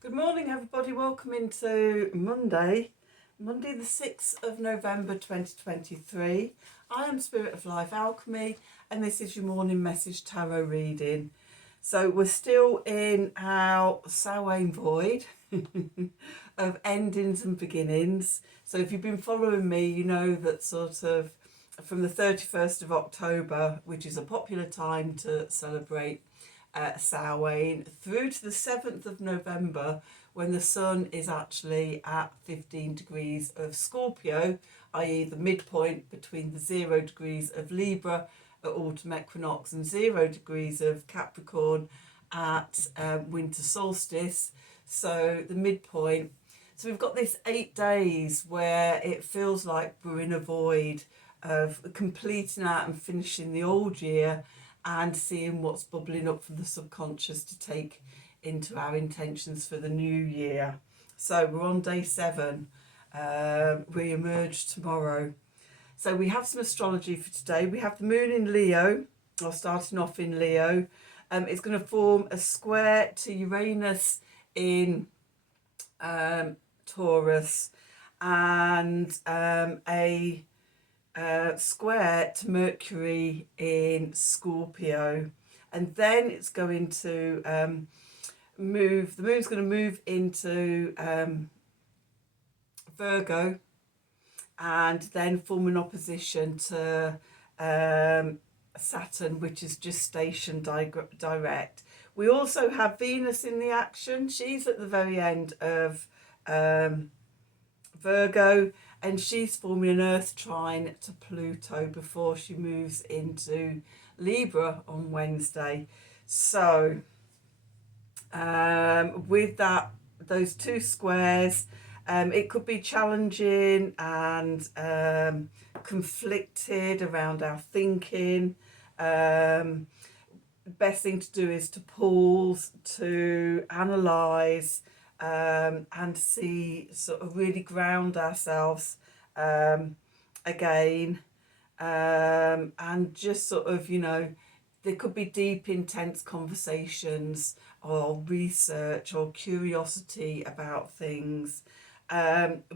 Good morning, everybody. Welcome into Monday the 6th of November 2023. I am Spirit of Life Alchemy, and this is your morning message tarot reading. So we're still in our Samhain void of endings and beginnings. So if you've been following me, you know that sort of from the 31st of October, which is a popular time to celebrate Samhain, through to the 7th of November, when the sun is actually at 15 degrees of Scorpio, i.e. the midpoint between the 0 degrees of Libra at autumn equinox and 0 degrees of Capricorn at winter solstice. So the midpoint. So we've got this 8 days where it feels like we're in a void of completing out and finishing the old year and seeing what's bubbling up from the subconscious to take into our intentions for the new year. So we're on day 7. We emerge tomorrow. So we have some astrology for today. We have the moon in Leo, or starting off in Leo. It's going to form a square to Uranus in Taurus, and a square to Mercury in Scorpio, and then it's going to move. The moon's going to move into Virgo, and then form an opposition to Saturn, which is just stationed direct. We also have Venus in the action. She's at the very end of Virgo, and she's forming an Earth trine to Pluto before she moves into Libra on Wednesday. So with that, those two squares, it could be challenging and conflicted around our thinking. Best thing to do is to pause, to analyse, and see, sort of really ground ourselves again, and just sort of, there could be deep, intense conversations or research or curiosity about things.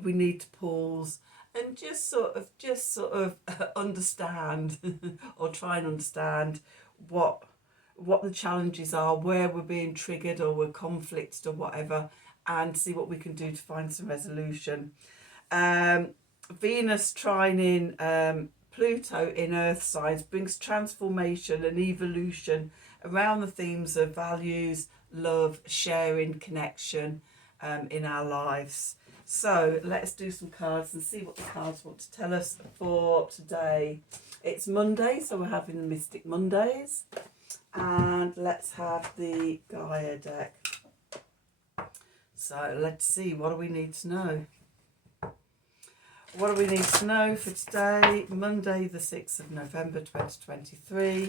We need to pause and just sort of understand or try and understand what the challenges are, where we're being triggered or we're conflicted or whatever, and see what we can do to find some resolution. Venus trining Pluto in Earth signs brings transformation and evolution around the themes of values, love, sharing, connection in our lives. So let's do some cards and see what the cards want to tell us for today. It's Monday, so we're having the Mystic Mondays. And let's have the Gaia deck. So let's see, what do we need to know? What do we need to know for today, Monday the 6th of November 2023?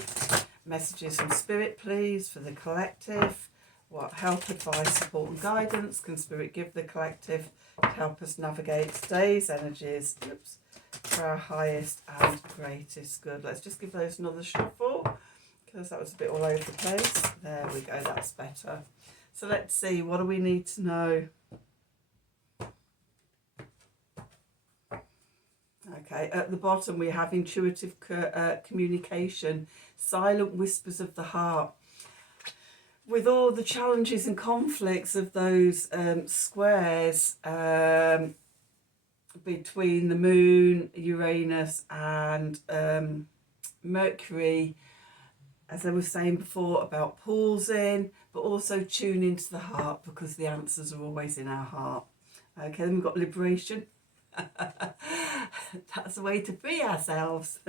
Messages from Spirit, please, for the collective. What help, advice, support and guidance can Spirit give the collective to help us navigate today's energies for our highest and greatest good? Let's just give those another shuffle, because that was a bit all over the place. There we go, that's better. So let's see, what do we need to know? Okay, at the bottom we have intuitive communication, silent whispers of the heart. With all the challenges and conflicts of those squares between the moon, Uranus and Mercury, as I was saying before about pausing, but also tune into the heart, because the answers are always in our heart. Okay, then we've got liberation. That's a way to free ourselves.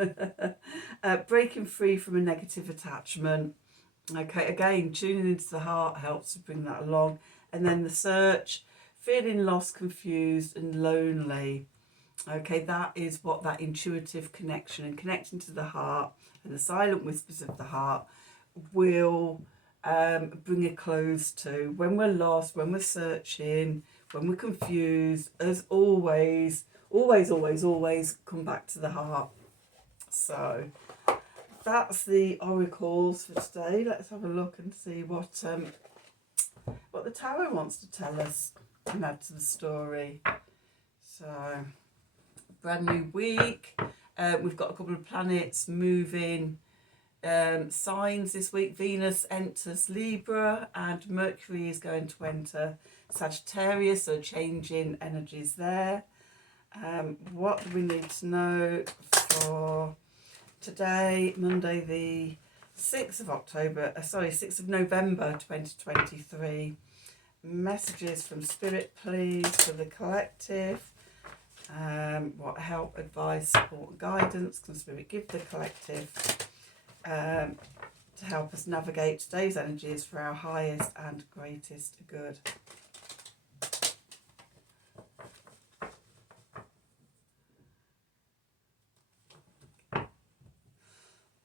Breaking free from a negative attachment. Okay, again, tuning into the heart helps to bring that along. And then the search, feeling lost, confused and lonely. Okay, that is what that intuitive connection and connecting to the heart and the silent whispers of the heart will bring a close to. When we're lost, when we're searching, when we're confused, as always come back to the heart. So that's the oracles for today. Let's have a look and see what what the tarot wants to tell us and add to the story. So, brand new week. We've got a couple of planets moving signs this week. Venus enters Libra and Mercury is going to enter Sagittarius, so changing energies there. What do we need to know for today, Monday the 6th of October, 6th of November 2023. Messages from Spirit, please, for the collective. What help, advice, support and guidance can Spirit give the collective to help us navigate today's energies for our highest and greatest good.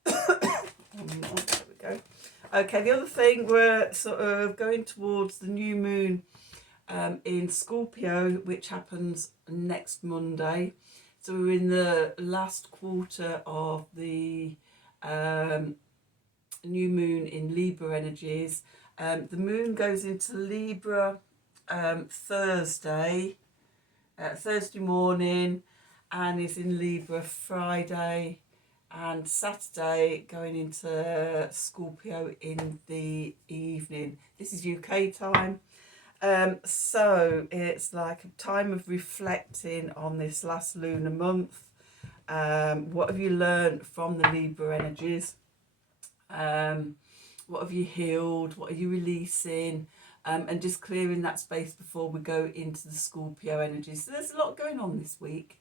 There we go. Okay, the other thing, we're sort of going towards the new moon in Scorpio, which happens next Monday. So we're in the last quarter of the new moon in Libra energies. The moon goes into Libra Thursday morning, and is in Libra Friday and Saturday, going into Scorpio in the evening. This is UK time. So it's like a time of reflecting on this last lunar month. What have you learned from the Libra energies? What have you healed? What are you releasing? And just clearing that space before we go into the Scorpio energies. So there's a lot going on this week.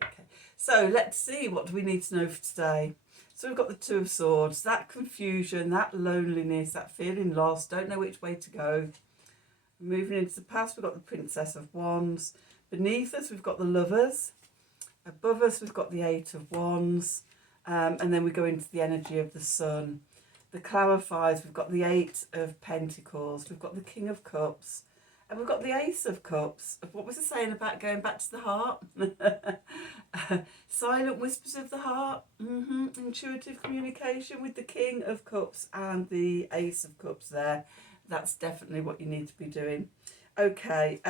Okay, so let's see, what do we need to know for today? So we've got the Two of Swords, that confusion, that loneliness, that feeling lost, don't know which way to go. Moving into the past, we've got the Princess of Wands. Beneath us, we've got the Lovers. Above us, we've got the Eight of Wands. And then we go into the energy of the Sun. The clarifiers, we've got the Eight of Pentacles, we've got the King of Cups, and we've got the Ace of Cups. What was it saying about going back to the heart? Silent whispers of the heart. Intuitive communication with the King of Cups and the Ace of Cups there. That's definitely what you need to be doing. Okay,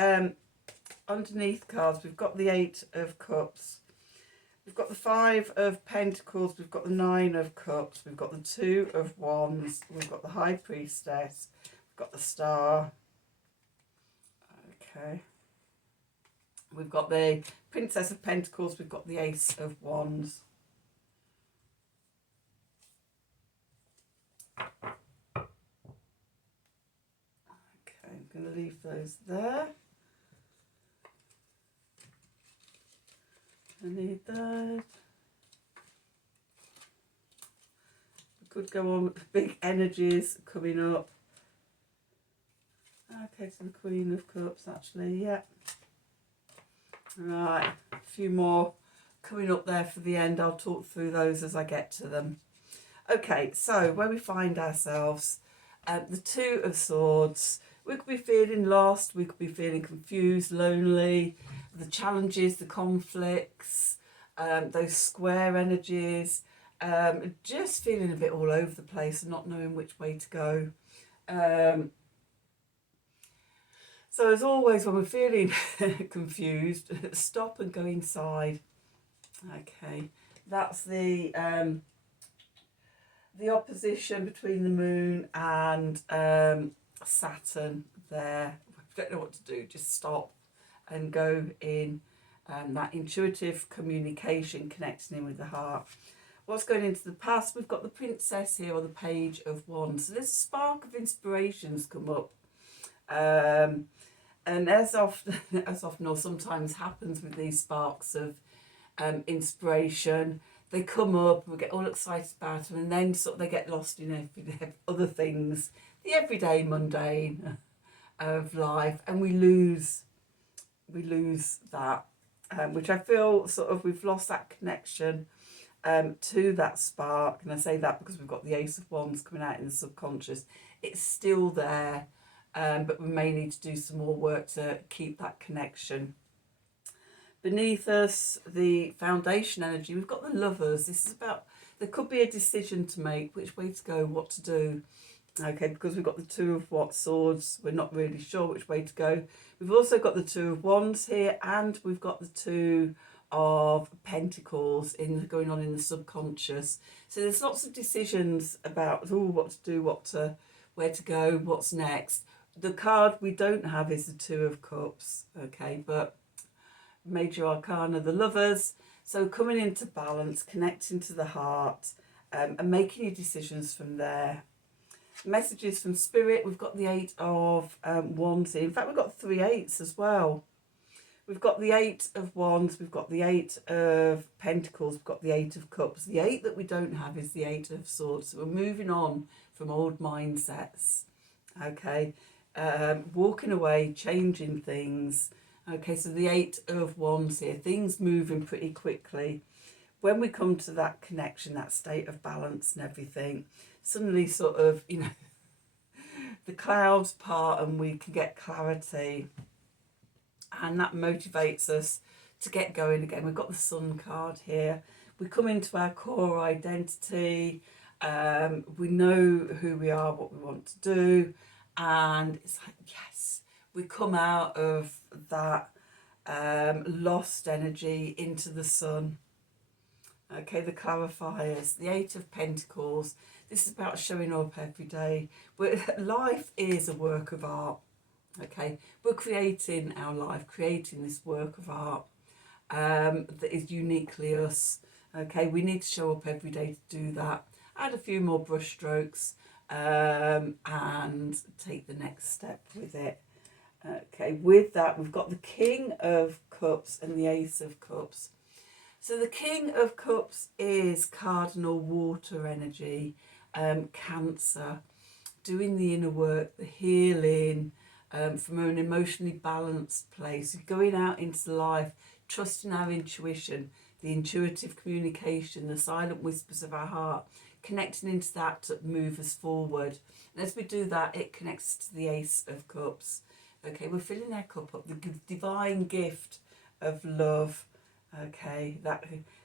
underneath cards, we've got the Eight of Cups. We've got the Five of Pentacles, we've got the Nine of Cups, we've got the Two of Wands, we've got the High Priestess, we've got the Star. Okay. We've got the Princess of Pentacles, we've got the Ace of Wands. Okay, I'm going to leave those there. I need that. We could go on with big energies coming up. Okay, so the Queen of Cups, actually, yeah. Right, a few more coming up there for the end. I'll talk through those as I get to them. Okay, so where we find ourselves, the Two of Swords. We could be feeling lost, we could be feeling confused, lonely, the challenges, the conflicts, those square energies, just feeling a bit all over the place and not knowing which way to go. So as always, when we're feeling confused, stop and go inside. Okay, that's the opposition between the moon and Saturn there. If you don't know what to do, just stop and go in. That intuitive communication, connecting in with the heart. What's going into the past? We've got the Princess here, or the Page of Wands. So this spark of inspirations come up. And as often or sometimes happens with these sparks of inspiration, they come up and we get all excited about them, and then sort of they get lost in other things, the everyday mundane of life, and we lose that, which I feel sort of we've lost that connection to that spark. And I say that because we've got the Ace of Wands coming out in the subconscious. It's still there. But we may need to do some more work to keep that connection. Beneath us, the foundation energy, we've got the Lovers. This is about, there could be a decision to make, which way to go, what to do. Okay, because we've got the Two of Swords, we're not really sure which way to go. We've also got the Two of Wands here, and we've got the Two of Pentacles going on in the subconscious. So there's lots of decisions about what to do, where to go, what's next. The card we don't have is the Two of Cups, okay, but Major Arcana, the Lovers. So coming into balance, connecting to the heart, and making your decisions from there. Messages from Spirit, we've got the Eight of Wands here. In fact, we've got 3 eights as well. We've got the Eight of Wands, we've got the Eight of Pentacles, we've got the Eight of Cups. The 8 that we don't have is the Eight of Swords. So we're moving on from old mindsets, okay? Walking away, changing things. Okay, so the Eight of Wands here, things moving pretty quickly. When we come to that connection, that state of balance and everything, suddenly sort of, the clouds part and we can get clarity, and that motivates us to get going again. We've got the Sun card here. We come into our core identity. We know who we are, what we want to do, and it's like, yes, we come out of that lost energy into the sun. Okay, the clarifiers, the Eight of Pentacles. This is about showing up every day. Life is a work of art. Okay, we're creating our life, creating this work of art that is uniquely us. Okay, we need to show up every day to do that. Add a few more brush strokes and take the next step with it. Okay, with that, we've got the King of Cups and the Ace of Cups. So the King of Cups is cardinal water energy, Cancer, doing the inner work, the healing, from an emotionally balanced place, going out into life, trusting our intuition, the intuitive communication, the silent whispers of our heart, connecting into that to move us forward. And as we do that, it connects to the Ace of Cups. Okay, we're filling our cup up, the divine gift of love. Okay, that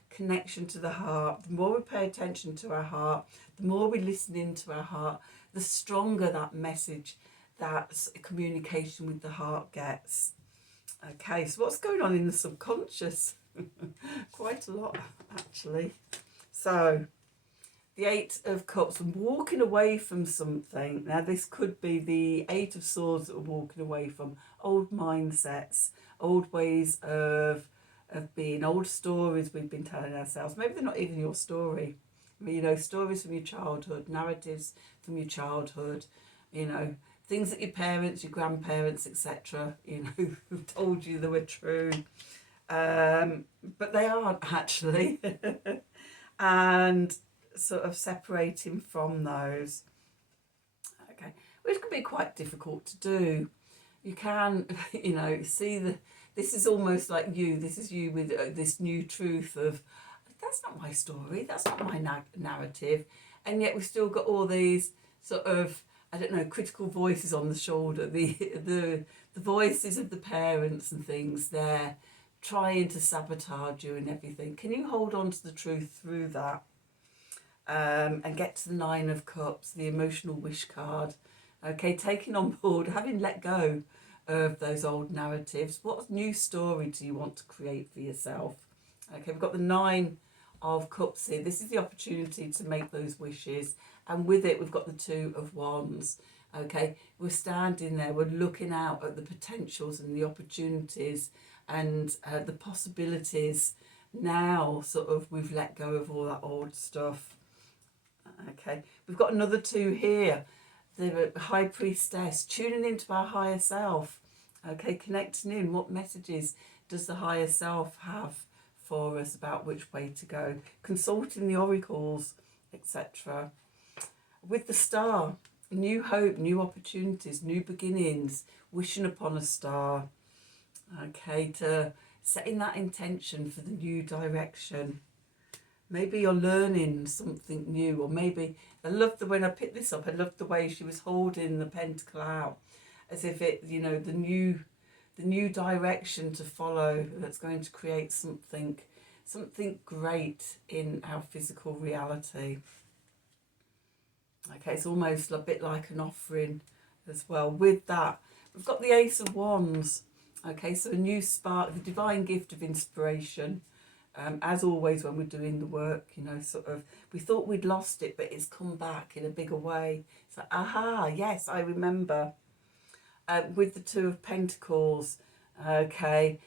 connection to the heart. The more we pay attention to our heart, the more we listen into our heart, the stronger that message, that communication with the heart gets. Okay, so what's going on in the subconscious? Quite a lot, actually. So the Eight of Cups, and walking away from something. Now this could be the Eight of Swords that we're walking away from, old mindsets, old ways of being, old stories we've been telling ourselves. Maybe they're not even your story. I mean, stories from your childhood, narratives from your childhood, things that your parents, your grandparents, etc., have told you they were true. But they aren't actually. And sort of separating from those. Okay, which can be quite difficult to do. You can, see this is almost like you. This is you with this new truth of, that's not my story, that's not my narrative, and yet we've still got all these sort of, critical voices on the shoulder, the voices of the parents and things there, trying to sabotage you and everything. Can you hold on to the truth through that? And get to the Nine of Cups, the emotional wish card. Okay, taking on board, having let go of those old narratives. What new story do you want to create for yourself? Okay, we've got the Nine of Cups here. This is the opportunity to make those wishes. And with it, we've got the Two of Wands. Okay, we're standing there, we're looking out at the potentials and the opportunities and the possibilities. Now, sort of, we've let go of all that old stuff. Okay, we've got another two here, the High Priestess, tuning into our higher self. Okay, connecting in, what messages does the higher self have for us about which way to go, consulting the oracles, etc. With the Star, new hope, new opportunities, new beginnings, wishing upon a star. Okay, to setting that intention for the new direction. Maybe you're learning something new, or maybe, I loved when I picked this up, I loved the way she was holding the pentacle out, as if it, the new direction to follow that's going to create something great in our physical reality. Okay, it's almost a bit like an offering as well. With that, we've got the Ace of Wands. Okay, so a new spark, the divine gift of inspiration. As always, when we're doing the work, you know, sort of, we thought we'd lost it, but it's come back in a bigger way. So, aha, yes, I remember. With the Two of Pentacles, okay,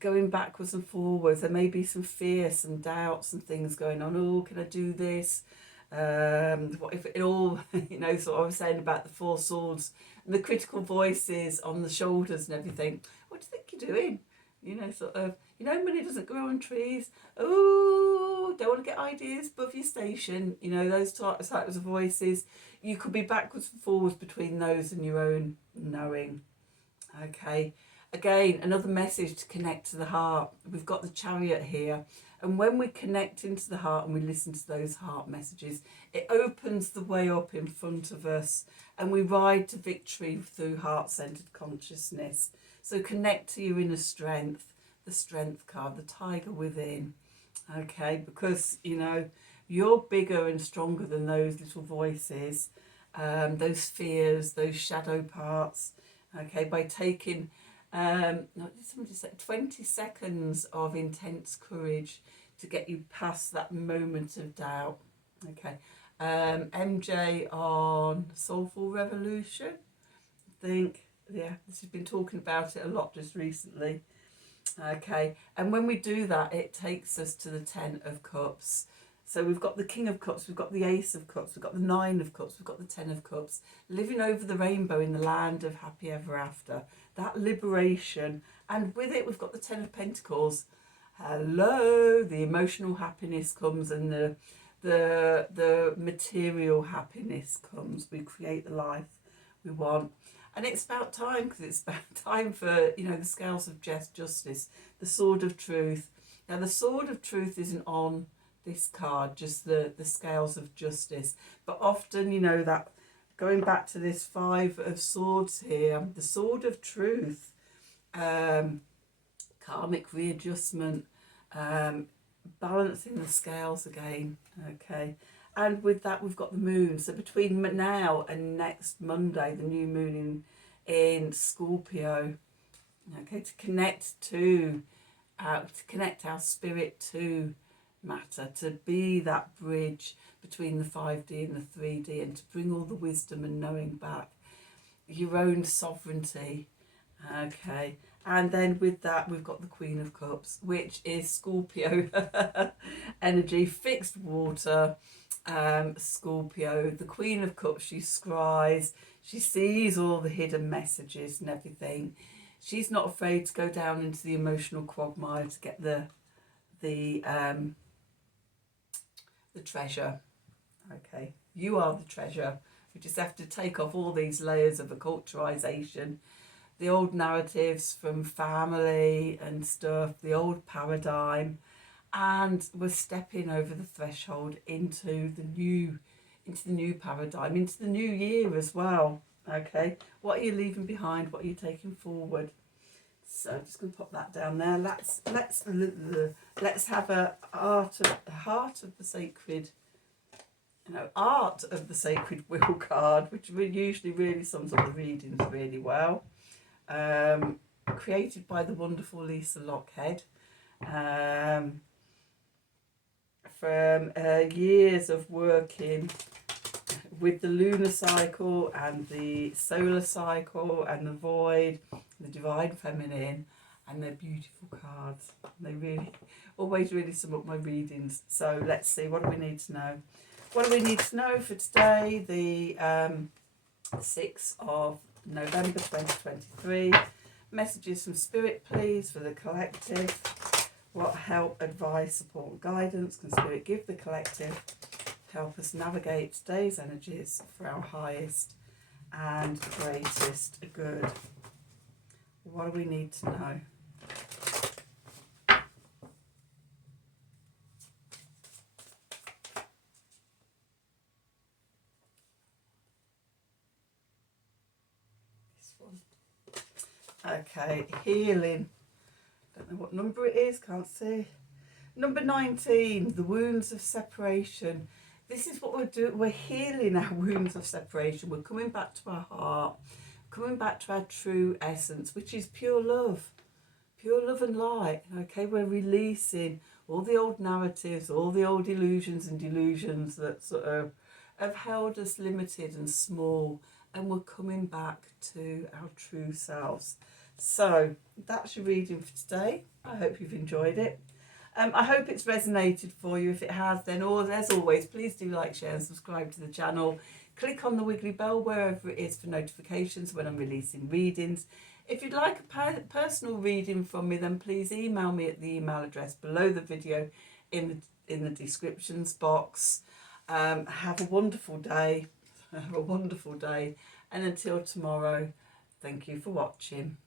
going backwards and forwards, there may be some fear, some doubts and things going on. Oh, can I do this? What if it all, you know, sort of I was saying about the Four Swords and the critical voices on the shoulders and everything. What do you think you're doing? You know, sort of, you know, money doesn't grow on trees. Oh, don't want to get ideas above your station. You know, those types of voices. You could be backwards and forwards between those and your own knowing. Okay. Again, another message to connect to the heart. We've got the Chariot here. And when we connect into the heart and we listen to those heart messages, it opens the way up in front of us and we ride to victory through heart-centered consciousness. So connect to your inner strength, the Strength card, the Tiger within. Okay, because, you know, you're bigger and stronger than those little voices, those fears, those shadow parts. Okay, by taking somebody said 20 seconds of intense courage to get you past that moment of doubt. Okay, MJ on Soulful Revolution, I think, yeah, this has been talking about it a lot just recently. Okay, and when we do that, it takes us to the Ten of Cups. So we've got the King of Cups, we've got the Ace of Cups, we've got the Nine of Cups, we've got the Ten of Cups, living over the rainbow in the land of happy ever after, that liberation. And with it, we've got the Ten of Pentacles. Hello, the emotional happiness comes and the material happiness comes. We create the life we want. And it's about time, because it's about time for, you know, the scales of justice, the sword of truth. Now, the sword of truth isn't on this card, just the scales of justice. But often, you know, that going back to this Five of Swords here, the sword of truth, karmic readjustment, balancing the scales again, okay. And with that, we've got the moon. So between now and next Monday, the new moon in Scorpio, okay, to connect our spirit to matter, to be that bridge between the 5D and the 3D, and to bring all the wisdom and knowing back, your own sovereignty, okay. And then with that, we've got the Queen of Cups, which is Scorpio energy, fixed water, Scorpio. The Queen of Cups, she scries, she sees all the hidden messages and everything. She's not afraid to go down into the emotional quagmire to get the treasure. Okay, you are the treasure. We just have to take off all these layers of acculturation, the old narratives from family and stuff, the old paradigm, and we're stepping over the threshold into the new paradigm, into the new year as well. Okay, what are you leaving behind? What are you taking forward? So I'm just going to pop that down there. Let's have a heart of the sacred, you know, art of the sacred wheel card, which usually really sums up the readings really well. Created by the wonderful Lisa Lockhead, from years of working with the lunar cycle and the solar cycle and the void, the divine feminine, and they're beautiful cards. They really always really sum up my readings. So let's see, what do we need to know? What do we need to know for today, the 6th of November 2023? Messages from Spirit, please, for the collective. What help, advice, support, guidance can Spirit give the collective? Help us navigate today's energies for our highest and greatest good. What do we need to know? This one. Okay, healing. Don't know what number it is, can't see. Number 19, the wounds of separation. this is what we're doing. We're healing our wounds of separation. We're coming back to our heart, coming back to our true essence, which is pure love and light. Okay, we're releasing all the old narratives, all the old illusions and delusions that sort of have held us limited and small, and we're coming back to our true selves. So that's your reading for today. I hope you've enjoyed it. I hope it's resonated for you. If it has, then as always, please do like, share and subscribe to the channel. Click on the wiggly bell wherever it is for notifications when I'm releasing readings. If you'd like a personal reading from me, then please email me at the email address below the video in the descriptions box. Have a wonderful day. Have a wonderful day. And until tomorrow, thank you for watching.